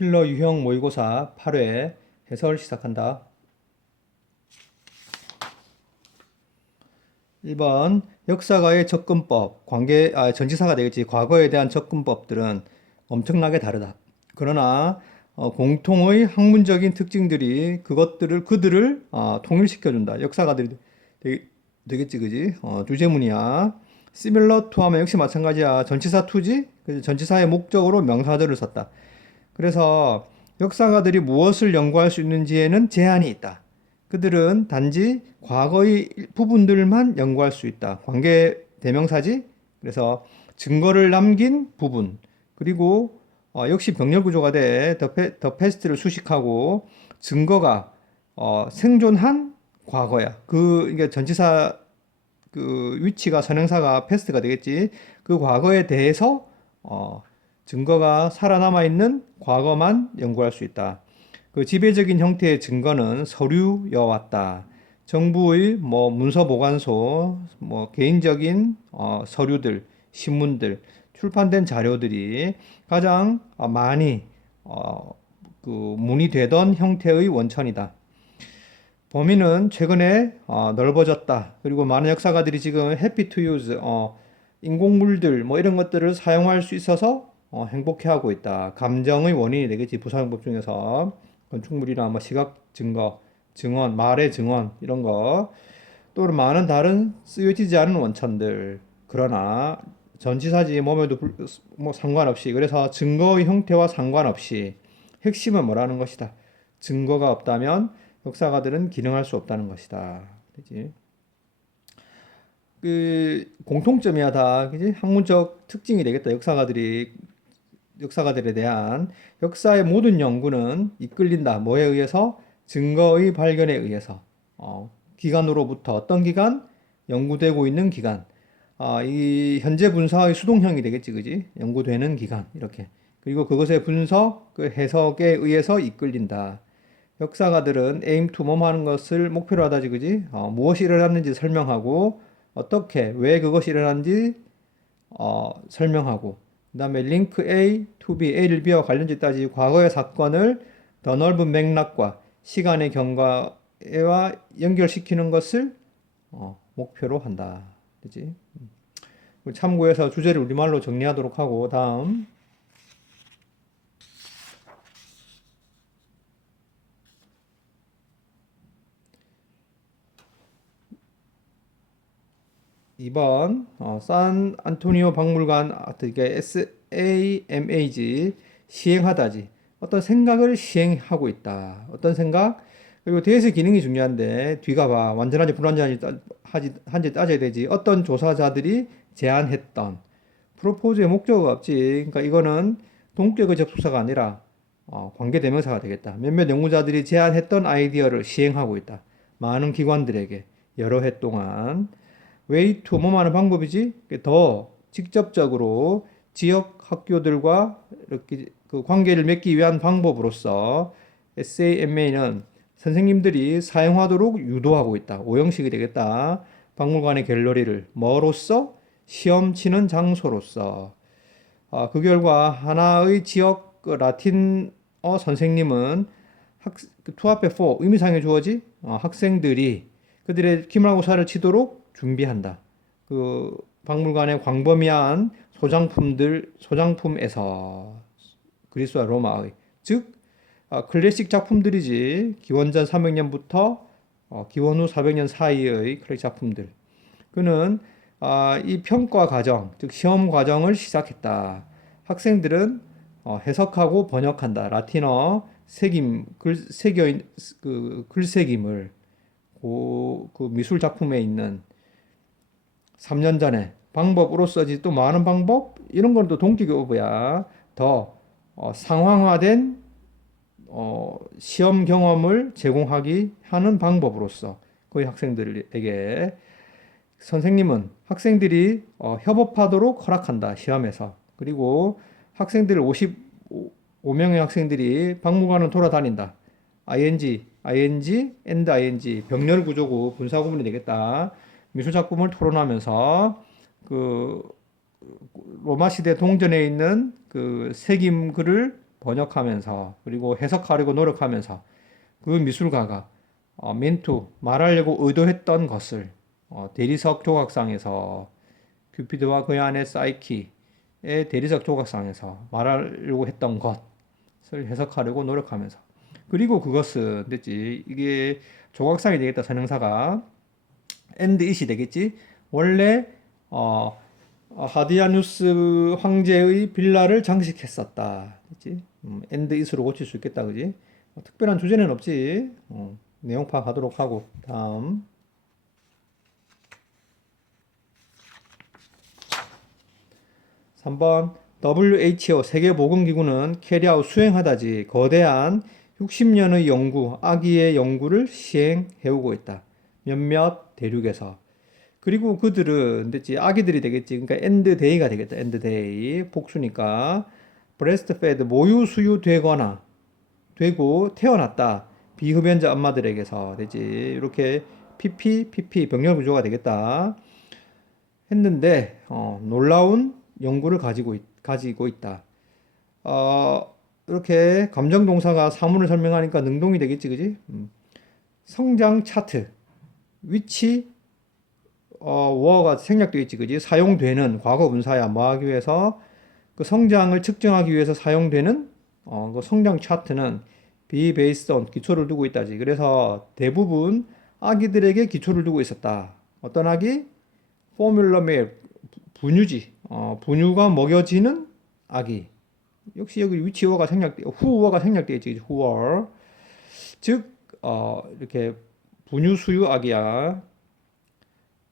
힐러 유형 모의고사 8회 해설 시작한다. 1번 역사가의 접근법, 전치사가 되겠지. 과거에 대한 접근법들은 엄청나게 다르다. 그러나 공통의 학문적인 특징들이 그들을 통일시켜준다. 역사가들이 되겠지, 그지? 주제문이야. similar to 하면 역시 마찬가지야. 전치사 to지? 그래서 전치사의 목적으로 명사들을 썼다. 그래서 역사가들이 무엇을 연구할 수 있는지에는 제한이 있다. 그들은 단지 과거의 부분들만 연구할 수 있다. 관계 대명사지? 그래서 증거를 남긴 부분. 그리고 역시 병렬 구조가 돼. 더 패스트를 수식하고 증거가 생존한 과거야. 이게 전치사 위치가 선행사가 패스트가 되겠지. 그 과거에 대해서 증거가 살아남아 있는 과거만 연구할 수 있다. 그 지배적인 형태의 증거는 서류여왔다. 정부의 문서 보관소, 개인적인 서류들, 신문들, 출판된 자료들이 가장 많이 문의되던 형태의 원천이다. 범위는 최근에 넓어졌다. 그리고 많은 역사가들이 지금 happy to use 인공물들 이런 것들을 사용할 수 있어서 행복해하고 있다. 감정의 원인이 되겠지. 부사용법 중에서 건축물이나 시각 증거, 증언, 말의 증언 이런 거 또는 많은 다른 쓰여지지 않은 원천들. 그러나 전치사지 몸에도 상관없이 그래서 증거의 형태와 상관없이 핵심은 뭐라는 것이다. 증거가 없다면 역사가들은 기능할 수 없다는 것이다. 그지? 공통점이야 다. 그지? 학문적 특징이 되겠다. 역사가들에 대한 역사의 모든 연구는 이끌린다. 뭐에 의해서? 증거의 발견에 의해서. 기간으로부터 어떤 기간? 연구되고 있는 기간. 이 현재 분사의 수동형이 되겠지, 그지? 연구되는 기간 이렇게. 그리고 그것의 분석, 그 해석에 의해서 이끌린다. 역사가들은 aim to 뭐뭐 하는 것을 목표로 하다지, 그지? 무엇이 일어났는지 설명하고 어떻게, 왜 그것이 일어났는지 설명하고 그 다음에 link A to B, A를 B와 관련지 따지고 과거의 사건을 더 넓은 맥락과 시간의 경과와 연결시키는 것을 목표로 한다. 그지? 참고해서 주제를 우리말로 정리하도록 하고 다음 2번 산 안토니오 박물관 이게 SAMA지 시행하다지 어떤 생각을 시행하고 있다. 어떤 생각? 그리고 대에서 기능이 중요한데 뒤가 봐. 완전한지 불완전한지 따져야 되지. 어떤 조사자들이 제안했던 프로포즈의 목적어가 없지. 그러니까 이거는 동격의 접속사가 아니라 관계대명사가 되겠다. 몇몇 연구자들이 제안했던 아이디어를 시행하고 있다. 많은 기관들에게 여러 해 동안 way to 뭐하는 방법이지? 더 직접적으로 지역 학교들과 이렇게 그 관계를 맺기 위한 방법으로서 SAMA는 선생님들이 사용하도록 유도하고 있다. 오형식이 되겠다. 박물관의 갤러리를 뭐로써? 시험 치는 장소로서. 그 결과 하나의 지역 라틴어 선생님은 to 앞에 for 의미상의 주어지 학생들이 그들의 기말고사를 치도록 준비한다. 그 박물관의 광범위한 소장품에서 그리스와 로마의 즉 클래식 작품들이지 기원전 300년부터 기원 후 400년 사이의 클래식 작품들. 그는 이 평가 과정, 즉 시험 과정을 시작했다. 학생들은 해석하고 번역한다. 라틴어 글새김을 그 미술 작품에 있는 3년 전에 방법으로서지 또 많은 방법 이런 건 또 동기교부야. 더 상황화된 시험 경험을 제공하기 하는 방법으로서 그 학생들에게 선생님은 학생들이 협업하도록 허락한다. 시험에서. 그리고 학생들 55명의 학생들이 박물관을 돌아다닌다. ing, and ing 병렬 구조고 분사 구문이 되겠다. 미술 작품을 토론하면서 그 로마 시대 동전에 있는 그 새김 글을 번역하면서 그리고 해석하려고 노력하면서 그 미술가가 멘투 말하려고 의도했던 것을 대리석 조각상에서 큐피드와 그의 아내 사이키의 대리석 조각상에서 말하려고 했던 것을 해석하려고 노력하면서 그리고 그것은 됐지 이게 조각상이 되겠다 선행사가 and it이 되겠지 원래 하디아누스 황제의 빌라를 장식했었다 됐지 and it으로 고칠 수 있겠다 그지 특별한 주제는 없지 내용 파악하도록 하고 다음 3번 WHO 세계보건기구는 캐리아웃 수행하다지 거대한 60년의 연구, 아기의 연구를 시행해오고 있다. 몇몇 대륙에서. 그리고 그들은 됐지 아기들이 되겠지. 그러니까 end day가 되겠다. end day 복수니까 breastfed 모유 수유되거나 되고 태어났다. 비흡연자 엄마들에게서 됐지. 이렇게 PP 병렬 구조가 되겠다. 했는데 놀라운 연구를 가지고 있다. 이렇게 감정 동사가 사문을 설명하니까 능동이 되겠지, 그지? 성장 차트, 위치, 워가 생략되어 있지, 그지? 사용되는 과거 분사야 뭐 하기 위해서 그 성장을 측정하기 위해서 사용되는 그 성장 차트는 be based on 기초를 두고 있다지. 그래서 대부분 아기들에게 기초를 두고 있었다. 어떤 아기? 포뮬러 메일 분유지. 분유가 먹여지는 아기. 역시 여기 위치어가 후어가 생략되어 있지. 후어. 즉 이렇게 분유 수유 아기야.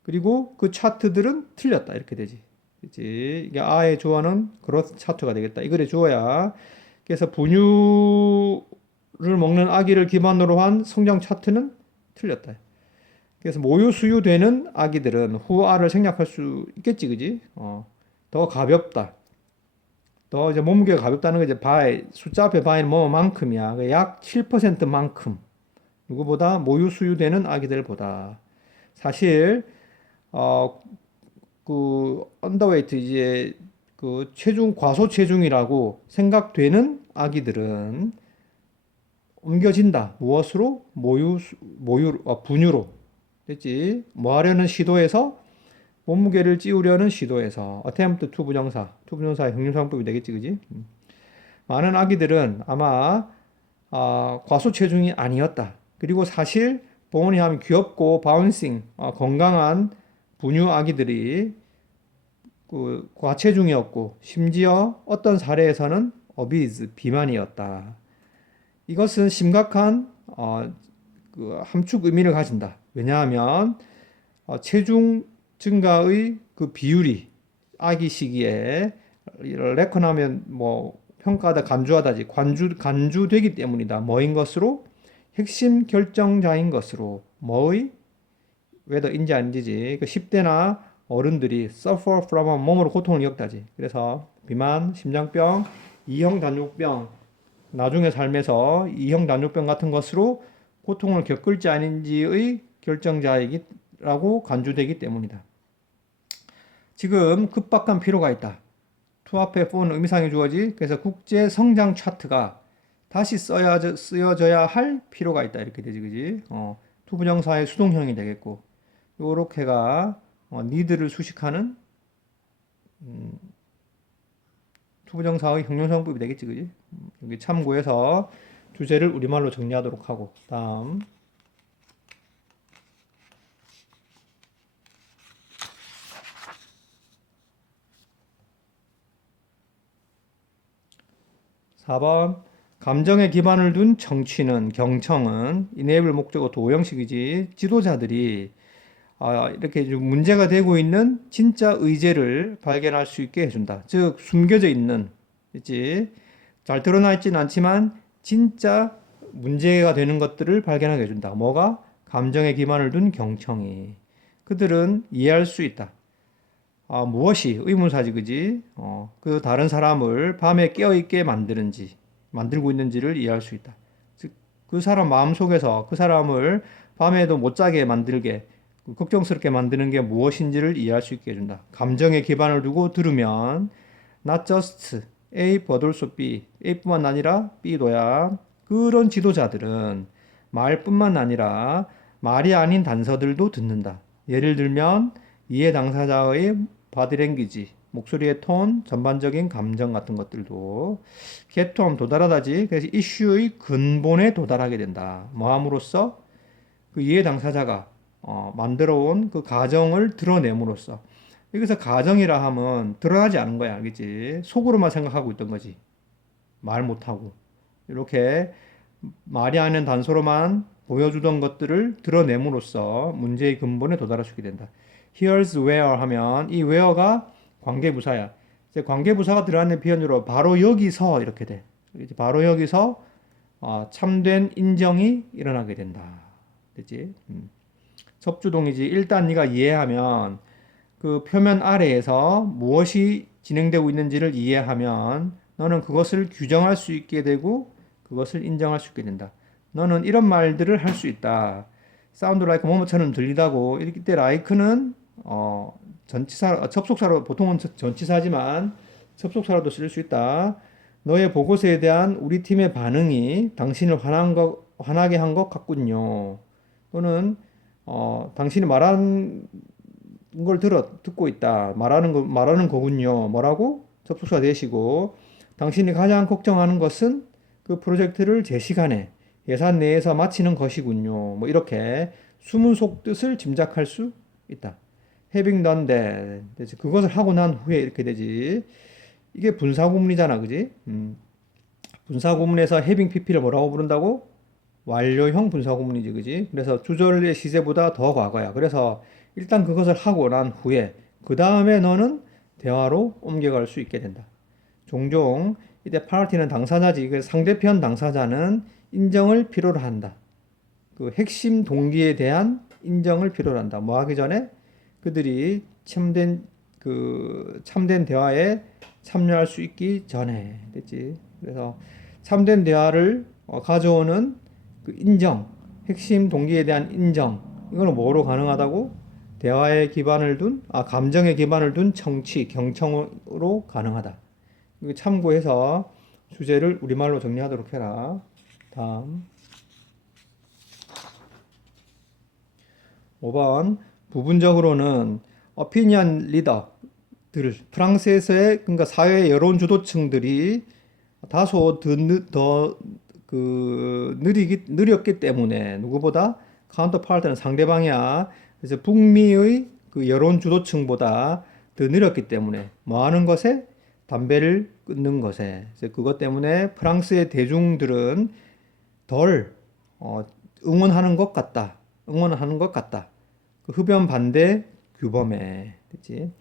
그리고 그 차트들은 틀렸다. 이렇게 되지. 그치? 이게 아의 주어는 그로스 차트가 되겠다. 이 글의 주어야. 그래서 분유를 먹는 아기를 기반으로 한 성장 차트는 틀렸다. 그래서 모유 수유되는 아기들은 후아를 생략할 수 있겠지, 그지? 더 가볍다. 더 이제 몸무게가 가볍다는 거 이제 바이 숫자 앞에 바이는 뭐만큼이야. 약 7%만큼. 누구보다 모유 수유되는 아기들보다. 사실 그 언더웨이트 이제 그 체중 과소 체중이라고 생각되는 아기들은 옮겨진다. 무엇으로? 분유로. 됐지? 뭐 하려는 시도에서 몸무게를 찌우려는 시도에서 attempt to 부정사의 형용사용법이 되겠지, 그지? 많은 아기들은 아마 과소 체중이 아니었다. 그리고 사실 보온이 하면 귀엽고 바운싱 건강한 분유 아기들이 그 과체중이었고 심지어 어떤 사례에서는 obese 비만이었다. 이것은 심각한 그 함축 의미를 가진다. 왜냐하면 체중 증가의 그 비율이 아기 시기에 레컨하면 뭐 평가하다 간주하다지 간주되기 때문이다. 뭐인 것으로 핵심 결정자인 것으로 뭐의 whether인지 아닌지 그 10대나 어른들이 suffer from 몸으로 고통을 겪다지. 그래서 비만, 심장병, 이형 단육병 나중에 삶에서 이형 단육병 같은 것으로 고통을 겪을지 아닌지의 결정자이기라고 간주되기 때문이다. 지금 급박한 필요가 있다. to 앞에 for는 의미상의 주어지. 그래서 국제 성장 차트가 다시 쓰여져야 할 필요가 있다. 이렇게 되지, 그지? to 부정사의 수동형이 되겠고, 요렇게가 need를 수식하는 to 부정사의 형용사용법이 되겠지, 그지? 여기 참고해서 주제를 우리말로 정리하도록 하고, 다음. 4번 감정에 기반을 둔 정치는 경청은 enable 목적어 도형식이지 지도자들이 이렇게 문제가 되고 있는 진짜 의제를 발견할 수 있게 해준다. 즉 숨겨져 있는 있지 잘 드러나 있지는 않지만 진짜 문제가 되는 것들을 발견하게 해준다. 뭐가? 감정에 기반을 둔 경청이. 그들은 이해할 수 있다. 무엇이 의문사지, 그지? 그 다른 사람을 밤에 깨어있게 만들고 있는지를 이해할 수 있다. 즉, 그 사람 마음속에서 그 사람을 밤에도 못 자게 만들게, 걱정스럽게 만드는 게 무엇인지를 이해할 수 있게 해준다. 감정에 기반을 두고 들으면, not just, A but also B, A뿐만 아니라 B도야. 그런 지도자들은 말뿐만 아니라 말이 아닌 단서들도 듣는다. 예를 들면 이해 당사자의 바디랭귀지, 목소리의 톤, 전반적인 감정 같은 것들도 개토함 도달하다지. 그래서 이슈의 근본에 도달하게 된다. 뭐함으로써 그 이해 당사자가 만들어 온 그 가정을 드러냄으로써. 여기서 가정이라 하면 드러나지 않은 거야, 알겠지? 속으로만 생각하고 있던 거지. 말 못하고. 이렇게 말이 아닌 단서로만 보여주던 것들을 드러냄으로써 문제의 근본에 도달할 수 있게 된다. Here's where 하면 이 where가 관계부사야. 이제 관계부사가 들어가는 표현으로 바로 여기서 이렇게 돼. 이제 바로 여기서 참된 인정이 일어나게 된다. 됐지? 접주동이지. 일단 네가 이해하면 그 표면 아래에서 무엇이 진행되고 있는지를 이해하면 너는 그것을 규정할 수 있게 되고 그것을 인정할 수 있게 된다. 너는 이런 말들을 할 수 있다. 사운드 라이크 뭐뭐처럼 들리다고. 이때 like는 전치사 접속사로 보통은 전치사지만 접속사로도 쓸 수 있다. 너의 보고서에 대한 우리 팀의 반응이 당신을 화나게 한 것 같군요. 또는 당신이 말한 걸 듣고 있다. 말하는 거군요. 뭐라고? 접속사 대시고, 당신이 가장 걱정하는 것은 그 프로젝트를 제 시간에 예산 내에서 마치는 것이군요. 뭐 이렇게 숨은 속뜻을 짐작할 수 있다. having done that. 그것을 하고 난 후에 이렇게 되지. 이게 분사구문이잖아, 그지? 분사구문에서 having pp를 뭐라고 부른다고? 완료형 분사구문이지, 그지? 그래서 주절의 시제보다 더 과거야. 그래서 일단 그것을 하고 난 후에 그 다음에 너는 대화로 옮겨갈 수 있게 된다. 종종 이때 파티는 당사자지. 그 상대편 당사자는 인정을 필요로 한다. 그 핵심 동기에 대한 인정을 필요로 한다. 뭐 하기 전에 그들이 참된 대화에 참여할 수 있기 전에. 됐지? 그래서 참된 대화를 가져오는 그 인정, 핵심 동기에 대한 인정. 이거는 뭐로 가능하다고? 대화에 기반을 둔, 감정에 기반을 둔 청취, 경청으로 가능하다. 이거 참고해서 주제를 우리말로 정리하도록 해라. 다음. 5번. 부분적으로는 오피니언 리더들, 프랑스에서의 그러니까 사회 여론 주도층들이 다소 느렸기 때문에 누구보다 카운터파트는 상대방이야. 그래서 북미의 그 여론 주도층보다 더 느렸기 때문에 뭐 하는 것에? 담배를 끊는 것에. 그것 때문에 프랑스의 대중들은 덜 응원하는 것 같다. 응원하는 것 같다. 그 흡연 반대 규범에. 됐지?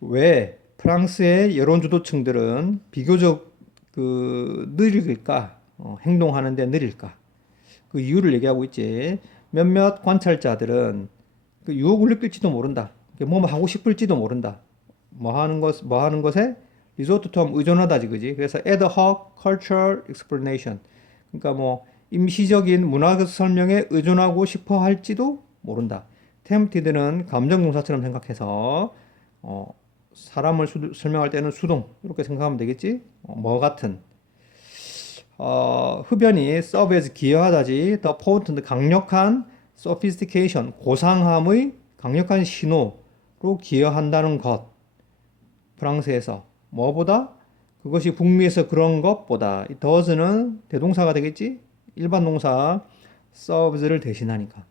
왜 프랑스의 여론 주도층들은 비교적 느릴까? 행동하는데 느릴까? 그 이유를 얘기하고 있지. 몇몇 관찰자들은 그 유혹을 느낄지도 모른다. 뭐 하고 싶을지도 모른다. 뭐 하는 것에 리소트 텀 의존하다지, 그지? 그래서 ad hoc cultural explanation. 그러니까 뭐 임시적인 문화적 설명에 의존하고 싶어 할지도 모른다. tempted는 감정 동사처럼 생각해서 사람을 설명할 때는 수동 이렇게 생각하면 되겠지? 뭐 같은 흡연이 serve as 기여하다지. the potent 강력한 sophistication 고상함의 강력한 신호로 기여한다는 것. 프랑스에서 뭐보다 그것이 북미에서 그런 것보다 이 does는 대동사가 되겠지? 일반 동사 serves를 대신하니까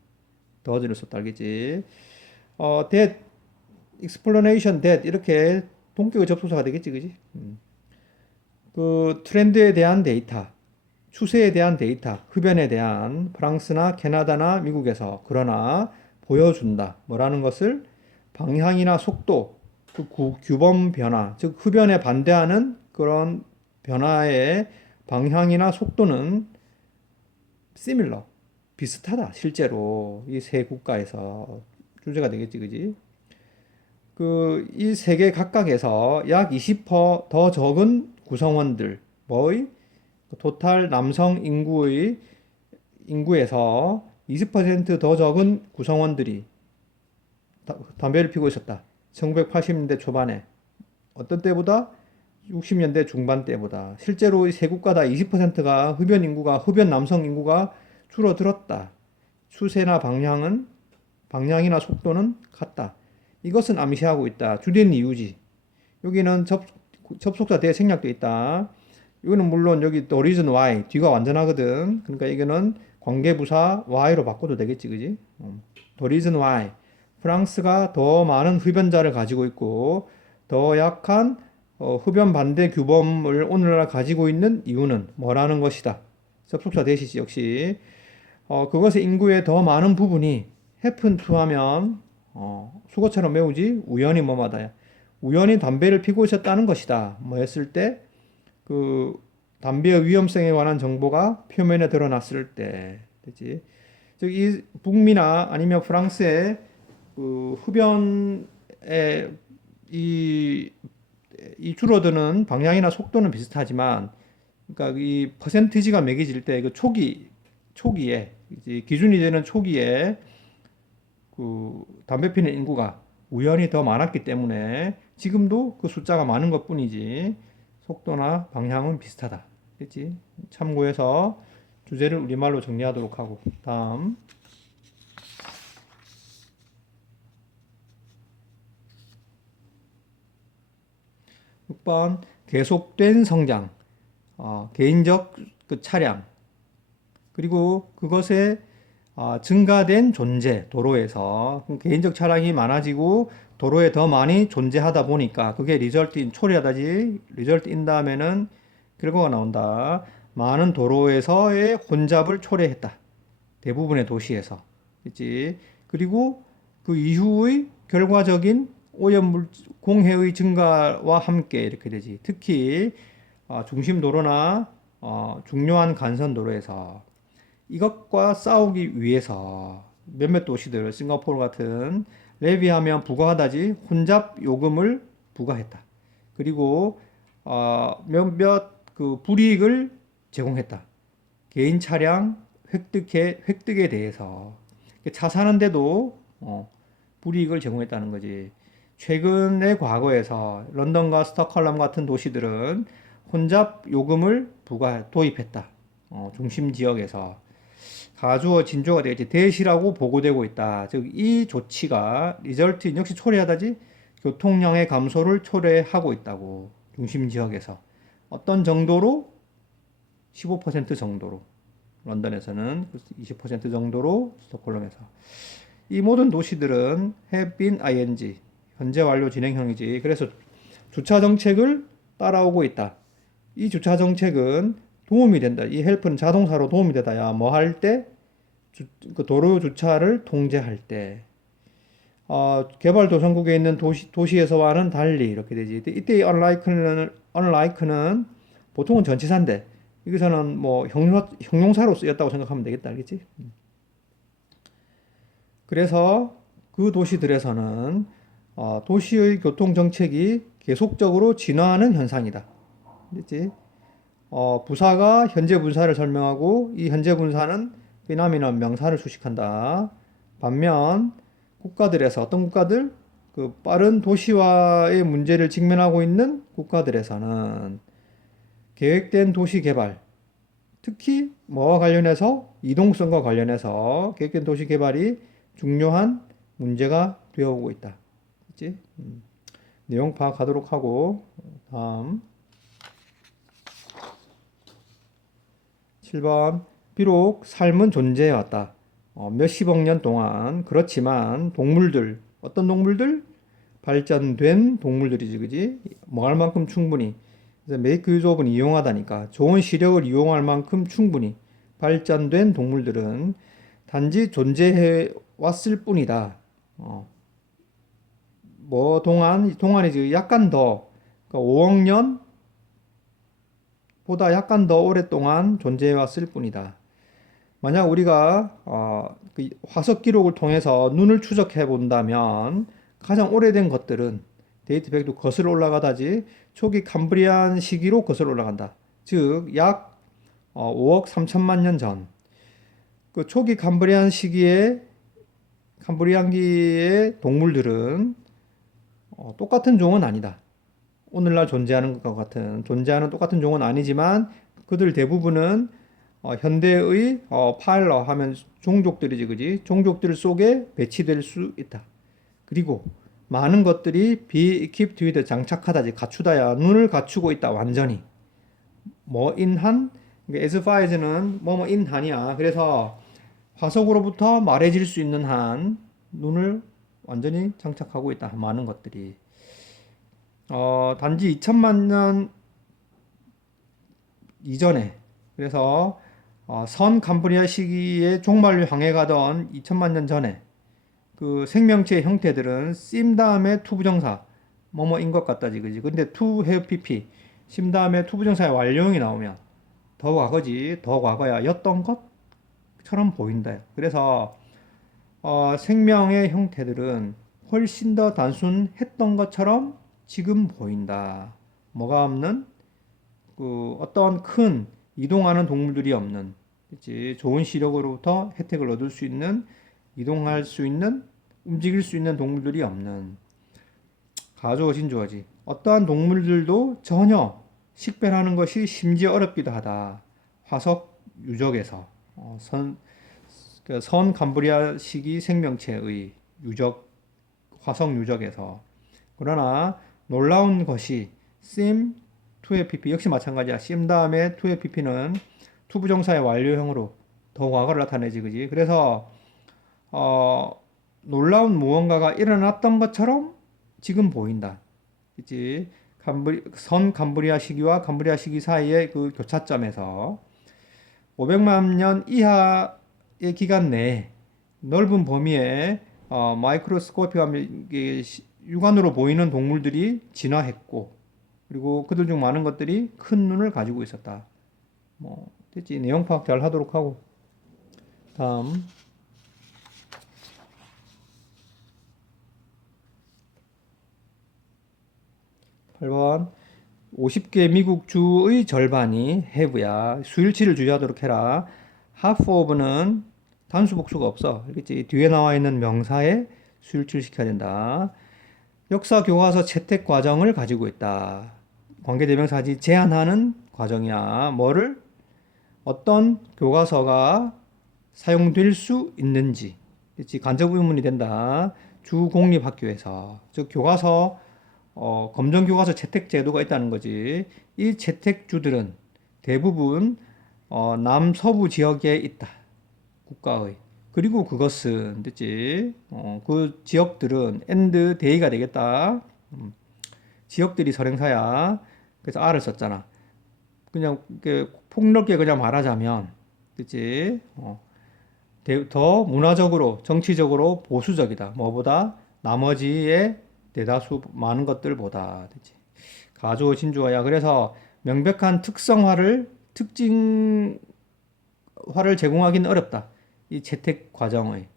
does를 썼다, 알겠지? that explanation that 이렇게 동격의 접속사가 되겠지, 그지? 그 트렌드에 대한 데이터, 추세에 대한 데이터, 흡연에 대한 프랑스나 캐나다나 미국에서 그러나 보여준다. 뭐라는 것을? 방향이나 속도, 그 규범 변화, 즉 흡연에 반대하는 그런 변화의 방향이나 속도는 similar, 비슷하다. 실제로 이 세 국가에서 주제가 되겠지, 그지? 이 세 개 각각에서 약 20%더 적은 구성원들, 뭐의? 토탈 남성 인구에서 20%더 적은 구성원들이 담배를 피우고 있었다. 1980년대 초반에. 어떤 때보다? 60년대 중반 때보다 실제로 이 세 국가 다 20%가 흡연 남성 인구가 줄어들었다. 추세나 방향이나 속도는 같다. 이것은 암시하고 있다. 주된 이유지. 여기는 접속사 뒤에 생략돼 있다. 이거는 물론 여기 the reason why 뒤가 완전하거든. 그러니까 이거는 관계부사 why로 바꿔도 되겠지, 그지? the reason why 프랑스가 더 많은 흡연자를 가지고 있고 더 약한 흡연 반대 규범을 오늘날 가지고 있는 이유는 뭐라는 것이다. 접속사 대시지 역시 그것의 인구의 더 많은 부분이 happen to 하면 수거처럼 외우지 우연히 뭐마다야. 우연히 담배를 피고 있었다는 것이다. 뭐 했을 때 그 담배의 위험성에 관한 정보가 표면에 드러났을 때 되지. 즉 이 북미나 아니면 프랑스의 그 흡연의 이, 이 줄어드는 방향이나 속도는 비슷하지만 그러니까 이 퍼센티지가 매겨질 때 그 초기에 이제 기준이 되는 초기에 그 담배 피는 인구가 우연히 더 많았기 때문에 지금도 그 숫자가 많은 것뿐이지 속도나 방향은 비슷하다. 그렇지? 참고해서 주제를 우리말로 정리하도록 하고 다음 6번 계속된 성장 개인적 그 차량 그리고 그것에 증가된 존재 도로에서 개인적 차량이 많아지고 도로에 더 많이 존재하다 보니까 그게 리절트인 초래하다지 리절트인 다음에는 결과가 나온다. 많은 도로에서의 혼잡을 초래했다. 대부분의 도시에서. 그렇지? 그리고 그 이후의 결과적인 오염물 공해의 증가와 함께 이렇게 되지. 특히 중심 도로나 중요한 간선 도로에서 이것과 싸우기 위해서 몇몇 도시들, 싱가포르 같은 레비하면 부과하다지 혼잡 요금을 부과했다. 그리고 몇몇 그 불이익을 제공했다. 개인 차량 획득에 대해서 차 사는데도 불이익을 제공했다는 거지. 최근의 과거에서 런던과 스톡홀름 같은 도시들은 혼잡 요금을 도입했다. 중심 지역에서. 가주어 진조가 되겠지. 대시라고 보고되고 있다. 즉, 이 조치가 리절트 역시 초래하다지 교통량의 감소를 초래하고 있다고. 중심 지역에서. 어떤 정도로? 15% 정도로. 런던에서는 20% 정도로 스톡홀름에서. 이 모든 도시들은 have been ing, 현재 완료 진행형이지. 그래서 주차 정책을 따라오고 있다. 이 주차 정책은 도움이 된다. 이 헬프는 자동사로 도움이 되다. 야, 뭐 할 때? 그 도로 주차를 통제할 때. 개발도상국에 있는 도시에서와는 달리 이렇게 되지. 이때 unlike는 보통은 전치사인데 여기서는 뭐 형용사로 쓰였다고 생각하면 되겠다. 알겠지? 그래서 그 도시들에서는 도시의 교통 정책이 계속적으로 진화하는 현상이다. 알겠지? 부사가 현재 분사를 설명하고 이 현재 분사는 비나미는 명사를 수식한다. 반면 국가들에서 어떤 국가들? 그 빠른 도시화의 문제를 직면하고 있는 국가들에서는 계획된 도시 개발, 특히 뭐와 관련해서 이동성과 관련해서 계획된 도시 개발이 중요한 문제가 되어오고 있다. 그치? 내용 파악하도록 하고 다음 7번 비록 삶은 존재해왔다. 몇십억 년 동안 그렇지만 동물들 어떤 동물들? 발전된 동물들이지 그지? 뭐 할 만큼 충분히 그래서 make use of는 이용하다니까 좋은 시력을 이용할 만큼 충분히 발전된 동물들은 단지 존재해 왔을 뿐이다. 뭐 동안이지 약간 더 그러니까 5억 년보다 약간 더 오랫동안 존재해 왔을 뿐이다. 만약 우리가 그 화석 기록을 통해서 눈을 추적해 본다면 가장 오래된 것들은 데이트백도 거슬러 올라가다지 초기 cambrian 시기로 거슬러 올라간다. 즉 약 5억 3천만 년 전. 그 초기 cambrian기의 동물들은 똑같은 종은 아니다. 오늘날 존재하는 것과 같은 존재하는 똑같은 종은 아니지만 그들 대부분은 현대의 파일러 하면 종족들이지, 그지? 종족들 속에 배치될 수 있다. 그리고 많은 것들이 be equipped with 장착하다지 갖추다야 눈을 갖추고 있다 완전히 뭐 인한 as far as는 뭐뭐 인한이야. 그래서 화석으로부터 말해질 수 있는 한 눈을 완전히 장착하고 있다. 많은 것들이 단지 2000만 년 이전에 그래서 선 cambrian 시기의 종말을 향해 가던 2000만 년 전에 그 생명체의 형태들은 심 다음에 투부정사 뭐뭐인 것 같다지, 그지? 근데 to have pp 심 다음에 투부정사의 완료형이 나오면 더 과거지, 더 과거야 였던 것처럼 보인다. 그래서 생명의 형태들은 훨씬 더 단순했던 것처럼 지금 보인다. 뭐가 없는? 그 어떤 큰 이동하는 동물들이 없는, 그치? 좋은 시력으로부터 혜택을 얻을 수 있는, 이동할 수 있는, 움직일 수 있는 동물들이 없는 가주어 진주어지. 어떠한 동물들도 전혀 식별하는 것이 심지어 어렵기도 하다. 화석 유적에서 선 cambrian 시기 생명체의 유적 화석 유적에서 그러나 놀라운 것이 sim 2FPP 역시 마찬가지야. sim 다음에 2FPP는 투부정사의 완료형으로 더 과거를 나타내지, 그지? 그래서 놀라운 무언가가 일어났던 것처럼 지금 보인다, 그지? 선 cambrian 시기와 cambrian 시기 사이의 그 교차점에서 500만 년 이하의 기간 내에 넓은 범위에 마이크로스코피하면 육안으로 보이는 동물들이 진화했고 그리고 그들 중 많은 것들이 큰 눈을 가지고 있었다. 뭐 됐지. 내용 파악 잘 하도록 하고 다음 8번 50개 미국 주의 절반이 have야. 수일치를 주의하도록 해라. half of는 단수 복수가 없어. 알겠지? 뒤에 나와 있는 명사에 수일치를 시켜야 된다. 역사 교과서 채택 과정을 가지고 있다. 관계대명사지 제한하는 과정이야. 뭐를? 어떤 교과서가 사용될 수 있는지. 그렇지? 간접 의문이 된다. 주공립학교에서. 즉 교과서 검정 교과서 채택 제도가 있다는 거지. 이 채택주들은 대부분 남서부 지역에 있다. 국가의. 그리고 그것은 됐지? 그 지역들은 and they가 되겠다. 지역들이 선행사야. 그래서 R을 썼잖아. 그냥 폭넓게 그냥 말하자면, 그치? 더 문화적으로, 정치적으로 보수적이다. 뭐보다? 나머지의 대다수 많은 것들보다. 그치? 가주어 진주어야. 그래서 명백한 특징화를 제공하기는 어렵다. 이 채택 과정의.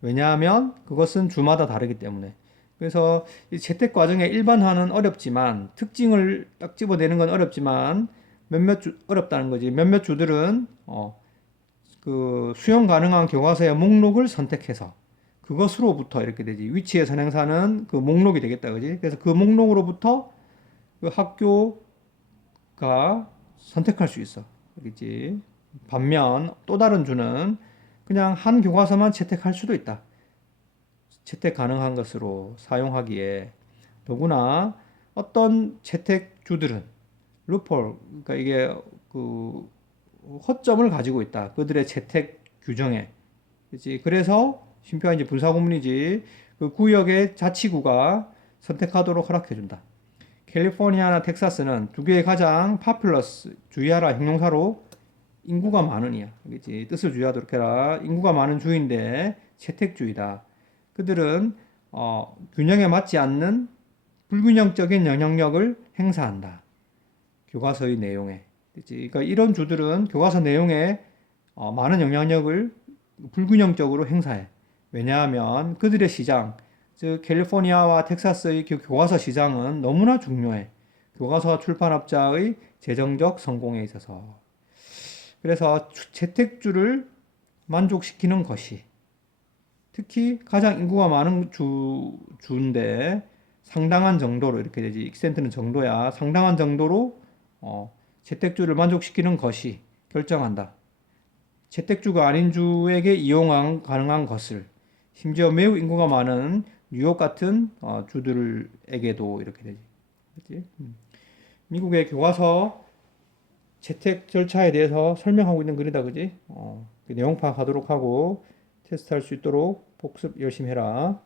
왜냐하면 그것은 주마다 다르기 때문에. 그래서 이 채택 과정의 일반화는 어렵지만 특징을 딱 집어내는 건 어렵지만 어렵다는 거지. 몇몇 주들은 그 수용 가능한 교과서의 목록을 선택해서 그것으로부터 이렇게 되지. 위치의 선행사는 그 목록이 되겠다, 그지? 그래서 그 목록으로부터 그 학교가 선택할 수 있어, 그지? 반면 또 다른 주는 그냥 한 교과서만 채택할 수도 있다. 채택 가능한 것으로 사용하기에 더구나 어떤 채택주들은 루폴, 그러니까 이게 그 허점을 가지고 있다. 그들의 채택 규정에. 그렇지? 그래서 심표가 이제 분사구문이지. 그 구역의 자치구가 선택하도록 허락해준다. 캘리포니아나 텍사스는 두 개의 가장 파퓰러스, 주의하라 형용사로 인구가 많으니야. 그렇지? 뜻을 주의하도록 해라. 인구가 많은 주인데 채택주의다. 그들은 균형에 맞지 않는 불균형적인 영향력을 행사한다. 교과서의 내용에. 그렇지? 그러니까 이런 주들은 교과서 내용에 많은 영향력을 불균형적으로 행사해. 왜냐하면 그들의 시장, 즉 캘리포니아와 텍사스의 교과서 시장은 너무나 중요해. 교과서 출판업자의 재정적 성공에 있어서. 그래서 채택주를 만족시키는 것이 특히 가장 인구가 많은 주인데 상당한 정도로 이렇게 되지. extent는 정도야. 상당한 정도로 채택주를 만족시키는 것이 결정한다. 채택주가 아닌 주에게 이용 가능한 것을 심지어 매우 인구가 많은 뉴욕 같은 주들에게도 이렇게 되지. 그치? 미국의 교과서 채택 절차에 대해서 설명하고 있는 글이다, 그지? 그 내용 파악하도록 하고 테스트할 수 있도록 복습 열심히 해라.